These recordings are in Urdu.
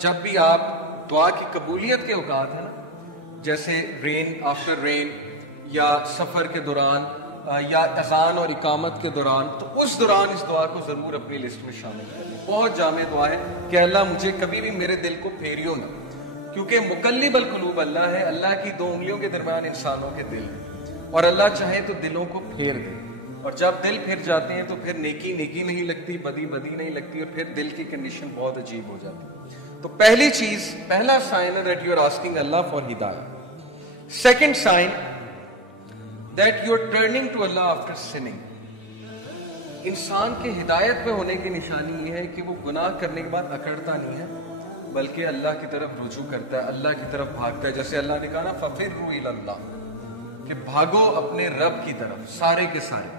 جب بھی آپ دعا کی قبولیت کے اوقات ہیں نا، جیسے رین آفٹر رین یا سفر کے دوران یا اذان اور اقامت کے دوران، تو اس دوران اس دعا کو ضرور اپنی لسٹ میں شامل کریں۔ بہت جامع دعا ہے کہ اللہ مجھے کبھی بھی میرے دل کو پھیریو نہ، کیونکہ مقلب القلوب اللہ ہے، اللہ کی دو انگلیوں کے درمیان انسانوں کے دل ہیں، اور اللہ چاہے تو دلوں کو پھیر دے، اور جب دل پھر جاتے ہیں تو پھر نیکی نیکی نہیں لگتی، بدی بدی نہیں لگتی، اور پھر دل کی کنڈیشن بہت عجیب ہو جاتی ہے۔ تو پہلی چیز، پہلا سائن ہے that you are asking Allah for ہدایت۔ Second sign that you are turning to Allah after sinning. انسان کے ہدایت پہ ہونے کی نشانی یہ ہے کہ وہ گناہ کرنے کے بعد اکڑتا نہیں ہے، بلکہ اللہ کی طرف رجوع کرتا ہے، اللہ کی طرف بھاگتا ہے۔ جیسے اللہ نے کہا نا فَفِرُّوا إِلَى اللَّهِ، کہ بھاگو اپنے رب کی طرف، سارے کے سارے۔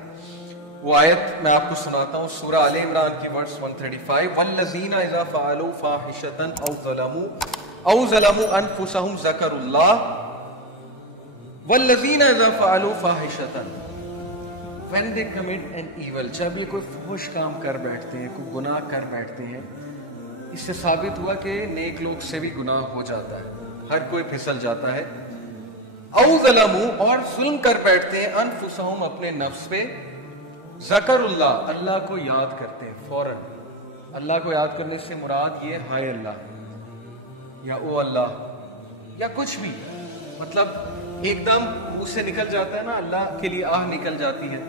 وہ آیت میں آپ کو سناتا ہوں، سورہ آل عمران کی ورس 135، وَالَّذِينَ إِذَا فَعَلُوا فَاحِشَةً أَوْ ظَلَمُوا أَنفُسَهُمْ ذَكَرُوا اللَّهَ وَالَّذِينَ إِذَا فَعَلُوا فَاحِشَةً when they commit an evil، جب یہ کوئی فحش کام کر بیٹھتے ہیں، کوئی گناہ کر بیٹھتے ہیں، اس سے ثابت ہوا کہ نیک لوگ سے بھی گناہ ہو جاتا ہے، ہر کوئی پھسل جاتا ہے۔ او ظلموا، اور ظلم کر بیٹھتے ہیں، انفسہم، اپنے نفس پہ، ذکر اللہ، اللہ کو یاد کرتے ہیں فوراً۔ اللہ کو یاد کرنے سے مراد یہ ہائے اللہ یا او اللہ یا کچھ بھی، مطلب ایک دم منہ سے نکل جاتا ہے نا، اللہ کے لیے آہ نکل جاتی ہے،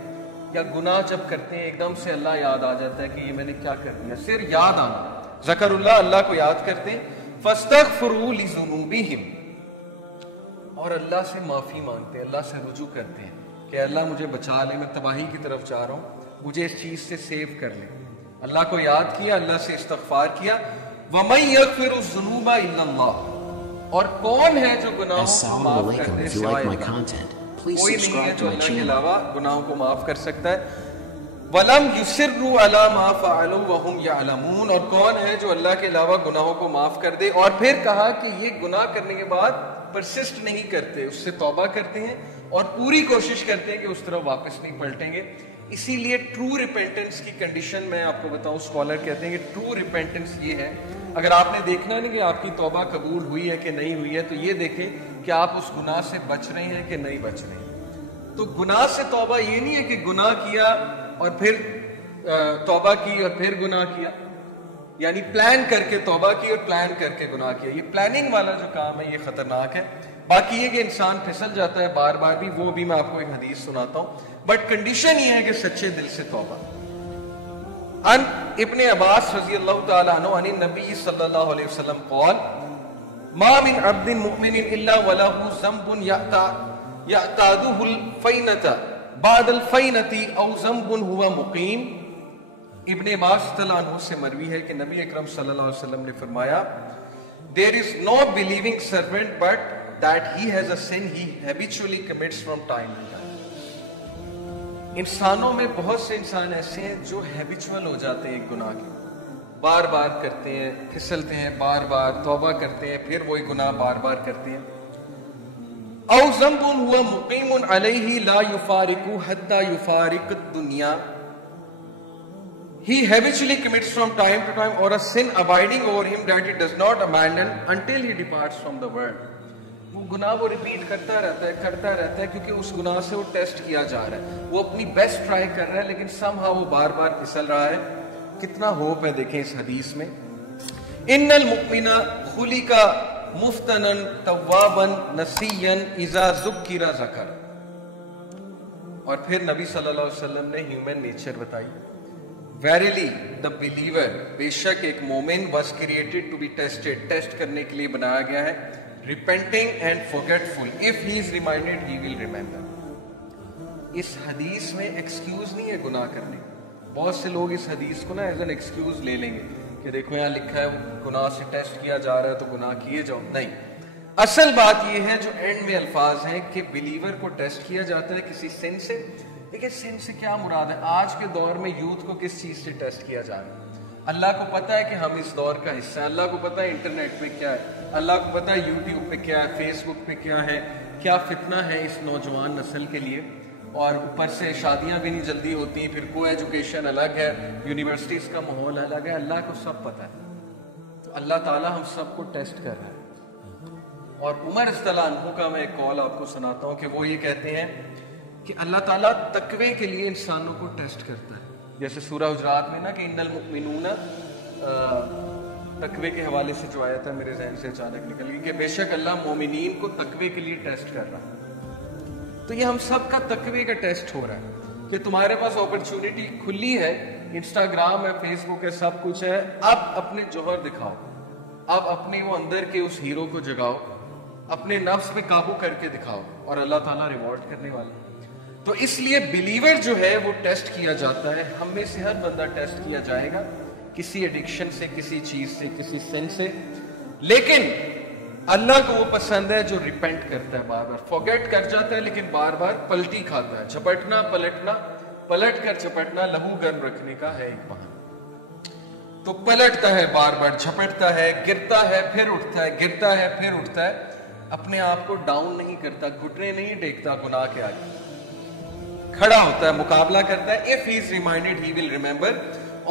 یا گناہ جب کرتے ہیں ایک دم سے اللہ یاد آ جاتا ہے کہ یہ میں نے کیا کر دیا، صرف یاد آنا، ذکر اللہ، اللہ کو یاد کرتے ہیں۔ فَاسْتَغْفِرُوا لِذُنُوبِهِمْ، اور اللہ سے معافی مانگتے ہیں، اللہ سے رجوع کرتے ہیں کہ اللہ مجھے بچا لے، میں تباہی کی طرف جا رہا ہوں، مجھے اس چیز سے سیو کر لے۔ اللہ کو یاد کیا، اللہ سے استغفار کیا۔ وَمَن يَغْفِرُ الذُّنُوبَ إِلَّا اللَّهُ، اور کون ہے جو گناہوں کو معاف کرنے سوائے اللہ، کوئی نہیں ہے جو اللہ کے علاوہ گناہوں کو معاف کر سکتا ہے۔ وَلَمْ يُصِرُّوا عَلَى مَا فَعَلُوا وَهُمْ يَعْلَمُونَ، اور کون ہے جو اللہ کے علاوہ گناہوں کو معاف کر دے، اور پھر کہا کہ یہ گناہ کرنے کے بعد پرسسٹ نہیں کرتے، اس سے توبہ کرتے ہیں اور پوری کوشش کرتے ہیں کہ اس طرف واپس نہیں پلٹیں گے۔ اسی لیے ٹرو ریپینٹنس کی کنڈیشن میں آپ کو بتاؤں، اسکالر کہتے ہیں کہ ٹرو ریپینٹنس یہ ہے، اگر آپ نے دیکھنا نہیں کہ آپ کی توبہ قبول ہوئی ہے کہ نہیں ہوئی ہے، تو یہ دیکھیں کہ آپ اس گناہ سے بچ رہے ہیں کہ نہیں بچ رہے ہیں۔ تو گناہ سے توبہ یہ نہیں ہے کہ گناہ کیا اور پھر توبہ کی اور پھر گناہ کیا، یعنی پلان کر کے توبہ کی اور پلان کر کے گناہ کیا، یہ پلاننگ والا جو کام ہے یہ خطرناک ہے۔ باقی یہ کہ انسان پھسل جاتا ہے بار بار بھی، وہ بھی میں آپ کو ایک حدیث سناتا ہوں، بٹ کنڈیشن یہ ہے کہ سچے دل سے توبہ۔ ان ابن عباس رضی اللہ تعالیٰ عنہ عن النبی صلی اللہ علیہ وسلم قال ما من عبد مؤمن الا وله ذنب يعتاده الفینة بعد الفینة او ذنب هو مقیم۔ ابن عباس رضی اللہ عنہ سے مروی ہے کہ نبی اکرم صلی اللہ علیہ وسلم نے فرمایا there is no believing servant but that he has a sin he habitually commits from time to time۔ انسانوں میں بہت سے انسان ایسے ہیں جو ہیبیچول ہو جاتے ہیں ایک گناہ کے، بار بار کرتے ہیں، پھسلتے ہیں، بار بار توبہ کرتے ہیں، پھر وہی گناہ بار بار کرتے ہیں۔ او ذنب هو مقیم علیہ لا یفارق حتی یفارق الدنیا، he habitually commits from time to time, or a sin abiding over him that he does not abandon until he departs from the world۔ وہ گناہ وہ ریپیٹ کرتا رہتا ہے کیونکہ اس گناہ سے وہ ٹیسٹ کیا جا رہا ہے، وہ اپنی بیسٹ ٹرائی کر رہا ہے، لیکن somehow وہ بار بار پھسل رہا ہے۔ کتنا ہوپ ہے دیکھیں اس حدیث میں۔ ان المؤمن خلق مفتنا توابا نسیا اذا ذکر ذکر، اور پھر نبی صلی اللہ علیہ وسلم نے ہیومن نیچر بتائی۔ Verily the believer، بے شک ایک مومن was created to be tested، test کرنے کے لیے بنایا گیا ہے، repenting and forgetful، if he is reminded he will remember۔ اس حدیث میں ایکسکیوز نہیں ہے گناہ کرنے، بہت سے لوگ اس حدیث کو نا ایز این ایکسکیوز لے لیں گے کہ دیکھو یہاں لکھا ہے گناہ سے ٹیسٹ کیا جا رہا ہے تو گناہ کیے جاؤ، نہیں۔ اصل بات یہ ہے جو اینڈ میں الفاظ ہیں کہ بلیور کو ٹیسٹ کیا جاتا ہے کسی سن سے۔ دیکھیں سن سے کیا مراد ہے؟ آج کے دور میں یوتھ کو کس چیز سے ٹیسٹ کیا جا رہا ہے؟ اللہ کو پتہ ہے کہ ہم اس دور کا حصہ ہیں، اللہ کو پتہ ہے انٹرنیٹ پہ کیا ہے، اللہ کو پتہ ہے یوٹیوب پہ کیا ہے، فیس بک پہ کیا ہے، کیا فتنہ ہے اس نوجوان نسل کے لیے، اور اوپر سے شادیاں بھی نہیں جلدی ہوتی ہیں، پھر کو ایجوکیشن الگ ہے، یونیورسٹیز کا ماحول الگ ہے، اللہ کو سب پتہ ہے۔ تو اللہ تعالیٰ ہم سب کو ٹیسٹ کر رہا ہے. اور عمر رضی اللہ عنہ کا میں ایک قول آپ کو سناتا ہوں کہ وہ یہ کہتے ہیں کہ اللہ تعالیٰ تقوی کے لیے انسانوں کو ٹیسٹ کرتا ہے. جیسے سورہ حجرات میں نا کہ ان المؤمنون، تقوی کے حوالے سے جو آیا تھا میرے ذہن سے اچانک نکل گئی کہ بے شک اللہ مومنین کو تقوی کے لیے ٹیسٹ کر رہا ہے. تو یہ ہم سب کا تقوی کا ٹیسٹ ہو رہا ہے کہ تمہارے پاس اپرچونٹی کھلی ہے، انسٹاگرام ہے، فیس بک ہے، سب کچھ ہے. اب اپنے جوہر دکھاؤ، اب اپنے وہ اندر کے اس ہیرو کو جگاؤ، اپنے نفس پہ قابو کر کے دکھاؤ، اور اللہ تعالیٰ ریوارڈ کرنے والا. تو اس لیے بلیور جو ہے وہ ٹیسٹ کیا جاتا ہے. ہم میں سے ہر بندہ ٹیسٹ کیا جائے گا کسی ایڈکشن سے، کسی چیز سے، کسی سن سے. لیکن اللہ کو وہ پسند ہے جو ریپینٹ کرتا ہے، بار بار فورگیٹ کر جاتا ہے لیکن بار بار پلٹی کھاتا ہے. جھپٹنا پلٹنا، پلٹ کر جھپٹنا لہو گرم رکھنے کا ہے ایک بہانہ. تو پلٹتا ہے، بار بار جھپٹتا ہے، گرتا ہے پھر اٹھتا ہے، گرتا ہے پھر اٹھتا ہے. اپنے آپ کو ڈاؤن نہیں کرتا، گھٹنے نہیں ٹیکتا گناہ کے آگے، کھڑا ہوتا ہے، مقابلہ کرتا ہے. if he is reminded he will remember.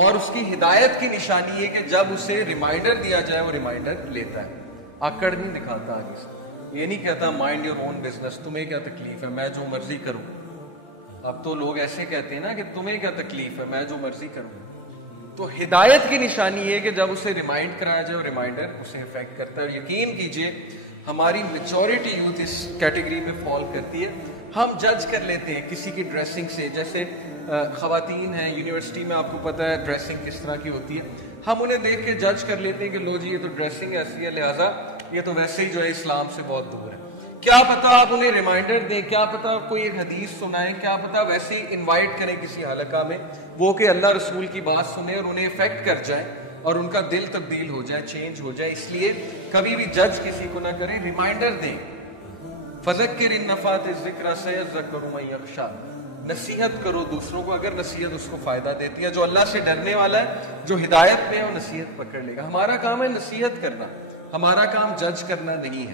اور اس کی ہدایت کی نشانی یہ کہ جب اسے ریمائنڈر دیا جائے وہ ریمائنڈر لیتا ہے، آکڑ نہیں دکھاتا آگے سے. یہ نہیں کہتا مائنڈ یور اون بزنس، تمہیں کیا تکلیف ہے، میں جو مرضی کروں. اب تو لوگ ایسے کہتے ہیں نا کہ تمہیں کیا تکلیف ہے، میں جو مرضی کروں. تو ہدایت کی نشانی یہ کہ جب اسے ریمائنڈ کرایا جائے وہ ریمائنڈر اسے افیکٹ کرتا ہے. یقین کیجئے ہماری میجورٹی یوتھ اس کیٹیگری میں فال کرتی ہے. ہم جج کر لیتے ہیں کسی کی ڈریسنگ سے. جیسے خواتین ہیں یونیورسٹی میں، آپ کو پتہ ہے ڈریسنگ کس طرح کی ہوتی ہے. ہم انہیں دیکھ کے جج کر لیتے ہیں کہ لو جی یہ تو ڈریسنگ ایسی ہے، لہٰذا یہ تو ویسے ہی جو ہے اسلام سے بہت دور ہے. کیا پتا آپ انہیں ریمائنڈر دیں، کیا پتا کوئی ایک حدیث سنائیں، کیا پتا ویسے ہی انوائٹ کریں کسی حلقہ میں، وہ کہ اللہ رسول کی بات سنیں اور انہیں افیکٹ کر جائیں اور ان کا دل تبدیل ہو جائے، چینج ہو جائے. اس لیے کبھی بھی جج کسی کو نہ کریں، ریمائنڈر دیں. فذکر ان نفعت الذکر سیذکر من یخشی. نصیحت کرو دوسروں کو اگر نصیحت اس کو فائدہ دیتی ہے. جو اللہ سے ڈرنے والا ہے، جو ہدایت میں ہے، وہ نصیحت پکڑ لے گا. ہمارا کام ہے نصیحت کرنا، ہمارا کام جج کرنا نہیں ہے.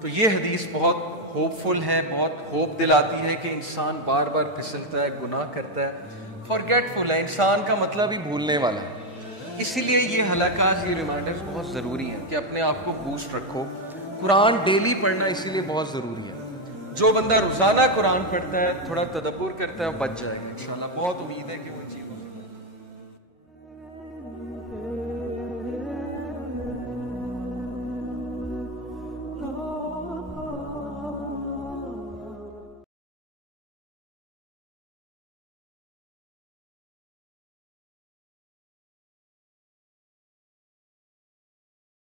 تو یہ حدیث بہت ہوپ فل ہے، بہت ہوپ دلاتی ہے کہ انسان بار بار پھسلتا ہے، گناہ کرتا ہے، فارگیٹ فل ہے. انسان کا مطلب ہی بھولنے والا ہے. اسی لیے یہ حلقات، یہ ریمائنڈرز بہت ضروری ہیں کہ اپنے آپ کو بوسٹ رکھو. قرآن ڈیلی پڑھنا اسی لیے بہت ضروری ہے. جو بندہ روزانہ قرآن پڑھتا ہے، تھوڑا تدبر کرتا ہے، وہ بچ جائے گا انشاءاللہ. بہت امید ہے کہ وہ چیز